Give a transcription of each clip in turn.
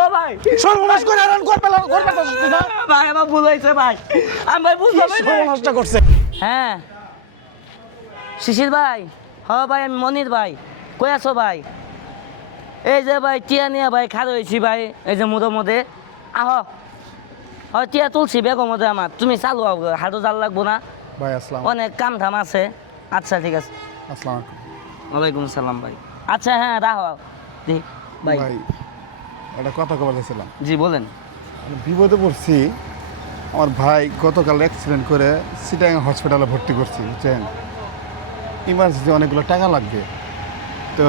ও ভাই। সর্বনাশ করে আরান কর পেলা কর না। ভাই আমার ভুল হয়েছে ভাই। আমি ভাই বুঝতে সর্বনাশটা করছে? হ্যাঁ। শিশির ভাই হ ভাই আমি মনির ভাই। কই আছো ভাই? এই যে ভাই টিয়া নিয়ে ভাই খাদ হয়েছি ভাই। এই যে মুদো মধ্যে আহ। হয় টিয়া তুলছি বেগো মধ্যে আমার। তুমি চালু হাতও জাল লাগবো না। ভাই আসসালাম অনেক কাম ধাম আছে। আচ্ছা ঠিক আছে। আসসালাম ওয়ালাইকুম সালাম ভাই। আচ্ছা হ্যাঁ রাহো ভাই একটা কথা বলেছিলাম জি বলেন। আমি বিপদে পড়ছি। আমার ভাই গতকাল অ্যাক্সিডেন্ট করে সিটাং হসপিটালে ভর্তি করছি বুঝছেন? ইমার্জেন্সি অনেকগুলো টাকা লাগবে। তো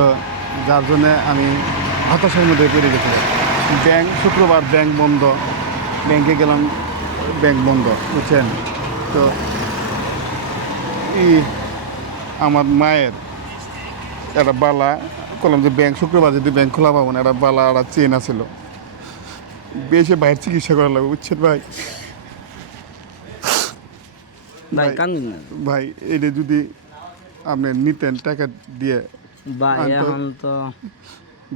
যার জন্য আমি হতাশার মধ্যে পড়ে গেছিলাম ব্যাংক শুক্রবার ব্যাংক বন্ধ। ব্যাংকে গেলাম ব্যাংক বন্ধ বুঝছেন? তো ই আমার মায়ের একটা বালা করলাম যে ব্যাংক শুক্রবার যদি ব্যাংক খোলা পাবো না একটা বালা একটা চেন আছিল বেশি বাইরের চিকিৎসা করা লাগবে বুঝছেন ভাই? ভাই। কান্দুন না। ভাই এটা যদি আপনি নিতেন টাকা দিয়ে ভাই এখন তো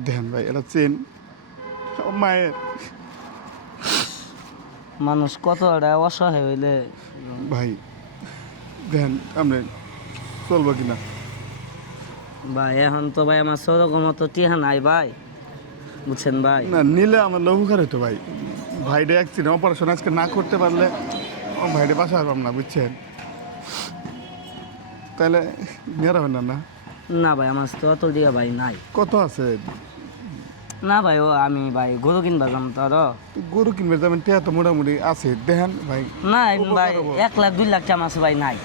দেন ভাই এটা চেন মায়ের। মানুষ কত একটা অসহায় হইলে ভাই দেন আপনি চলবো কিনা? ভাই এখন তো ভাই আমার সেরকম তো টিহা নাই ভাই। বুঝছেন ভাই? না নিলে আমার লঘুকার হতো ভাই। ভাইটা অ্যাক্সিডেন্ট অপারেশন আজকে না করতে পারলে ও ভাইটা বাসা পারলাম না বুঝছেন? তাহলে নেওয়া হবে না না? না ভাই আমার তো অত দিয়া ভাই নাই। কত আছে? না ভাই ও আমি ভাই গরু কিনবা যাম তো আরও। গরু কিনবে যাবেন টিয়া তো মোটামুটি আছে। দেখেন ভাই নাই ভাই এক লাখ দুই লাখ টাকা আছে ভাই নাই।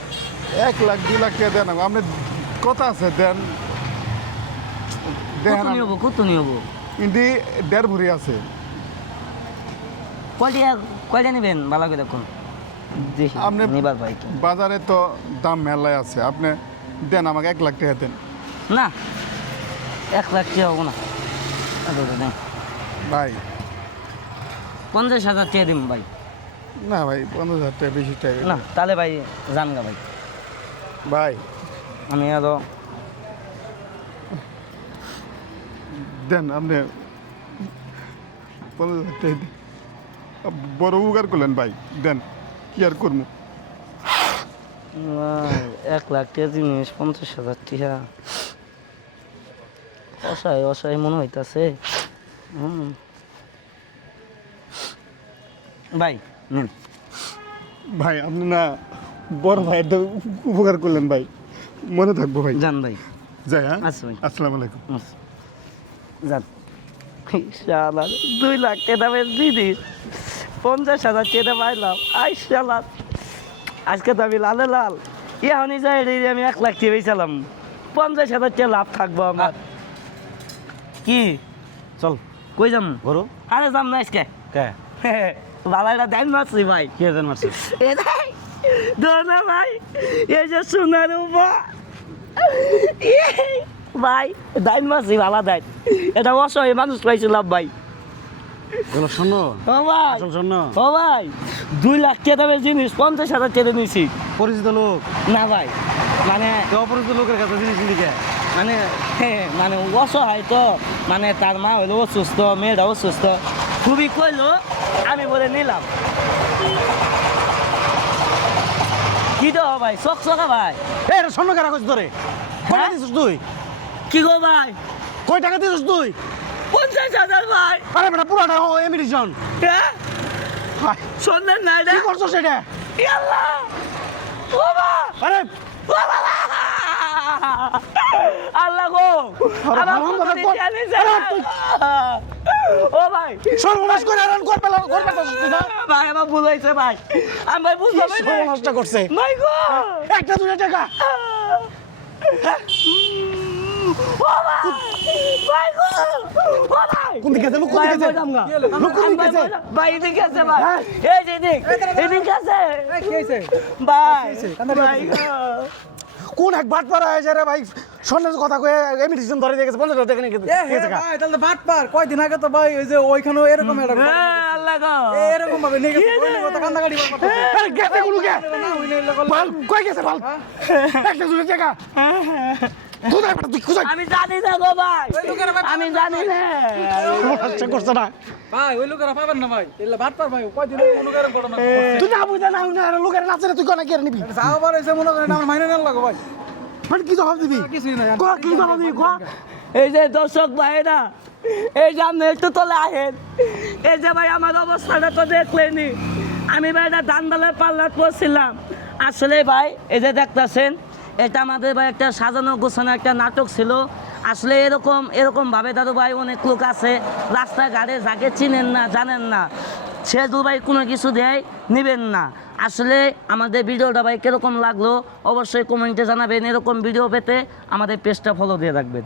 এক লাখ দুই লাখ টাকা দেন আপনি কত আছে দেন? কত কত ইন্দি দেড় ভরি আছে। কয়টা কয়টা নিবেন? ভালো করে দেখুন। দেখি আপনি- নিবার ভাই বাজারে তো দাম মেলায় আছে। আপনি দেন আমাকে এক লাখ টাকা দেন। না এক লাখ টাকা হব না। তো নেই। ভাই। পঞ্চাশ হাজার টাকা দিম ভাই। না ভাই পঞ্চাশ হাজার টাকা বেশি টাকা। না তাহলে ভাই যান গা ভাই। ভাই। আমি আরও দেন আপনি পনেরো হাজার টাকা দেন বড় উপকার করলেন ভাই দেন কি আর করব? এক লাখ টাকা জিনিস পঞ্চাশ হাজার টাকা অসহায় অসহায় মনে হইতাছে। হুম। ভাই নিন। ভাই আপনি না বড় ভাইয়ের উপকার করলেন ভাই। মনে থাকব ভাই। যান ভাই। যাই হ্যাঁ? আচ্ছা আসসালামু আলাইকুম। আচ্ছা। যান। শালা দুই লাখ টাকা দামের জিনিস পঞ্চাশ হাজার টাকা পাইলাম। আই শালা আজকে তো আমি লালে লাল। এখনই যাই রে আমি এক লাখ টাকা পেয়েছিলাম পঞ্চাশ হাজার টাকা লাভ থাকব আমার। কি? চল। কই যাম? গরু আরে যাম না আজকে। কে? বালাইটা দাম মারছি ভাই। কি জান মারছিস এ ধর না ভাই এই যে সোনার উপা ভাই দাইন মারছি ভালা দাইন এটা অসহায় মানুষ পাইছিলাম ভাই। শোন ও ভাই শোন। ও ভাই দুই লাখ টাকা দামের জিনিস পঞ্চাশ হাজার টাকা নিয়েছি পরিচিত লোক? না ভাই মানে অপরিচিত লোকের কাছে জিনিস মানে মানে অসহায় তো মানে তার মা হইল অসুস্থ মেয়েরা অসুস্থ। খুবই কইলো আমি বলে নিলাম। কি তো ভাই চক চকা ভাই এ করছিস তোরে? কয় টাকা হ্যাঁ? তুই? কি গো ভাই? কয় টাকা দিছিস তুই? পঞ্চাশ হাজার ভাই। আরে বেটা পুরাটা ও এমিরিশন হ্যাঁ। শুনলেন না এটা কি করছ সেটা ইয়াল্লা। ও আরে। ও বাবা! আল্লাহ গো। ও ভাই। সর্বনাশ করে আরান কর পেলা কর না? ভাই আমার ভুল হয়েছে ভাই। আমি ভাই বুঝতে পারি সর্বনাশটা করছে? মাই গো। একটা দুটো টাকা। কোন দিকে আছে? কোন দিকে আছে? ভাই, বললাম না। লোক কোন দিকে আছে? ভাই এদিকে আছে ভাই। হ্যাঁ? এই যে এদিক এদিকে আছে ভাই ভাই কোন এক বাট পারা হয়েছে রে ভাই? স্বর্ণের কথা কয়ে এমিটেশন ধরে গেছে পঞ্চাশ টাকা নিয়ে গেছে। ভাই তাহলে তো বাট পার কয়দিন আগে তো ভাই ওই যে ওইখানেও এরকম হ্যাঁ, গো। এরকম ভাবে নিয়ে গেছে কথা কান্দাকাটি করতে আরে গেছে কোনো কে কই গেছে বাল একটা দুটো টাকা কোথায় বেটা তুই? কোথায়? আমি জানি না গো ভাই। আমি জানি না। আচ্ছা করছে না। ভাই ওই লোকেরা পাবেন না ভাই। এগুলা বাটপার ভাই কয়দিন আগে মনে করেন ঘটনা তুই না বুঝা না না লোকের নাচে তুই কোনা কেড়ে নিবি? যাওয়াবার এসে মনে করেন আমার মাইনে নেন লাগো ভাই। মানে কি জবাব দিবি? কিছুই ক কি জবাব দিবি ক এই যে দর্শক ভাইরা এই যে আপনি একটু তোলে আহেন। এই যে ভাই আমার অবস্থাটা তো দেখলেনি আমি ভাই এটা ধানদালের পাল্লাত পড়ছিলাম। আসলে ভাই এই যে দেখতেছেন এটা আমাদের ভাই একটা সাজানো গোছানো একটা নাটক ছিল। আসলে এরকম এরকমভাবে দাদু ভাই অনেক লোক আছে, রাস্তাঘাটে যাকে চিনেন না, জানেন না, সে দু ভাই কোনো কিছু দেয়, নেবেন না। আসলে আমাদের ভিডিওটা ভাই কীরকম লাগল, অবশ্যই কমেন্টে জানাবেন, এরকম ভিডিও পেতে আমাদের পেজটা ফলো দিয়ে রাখবেন।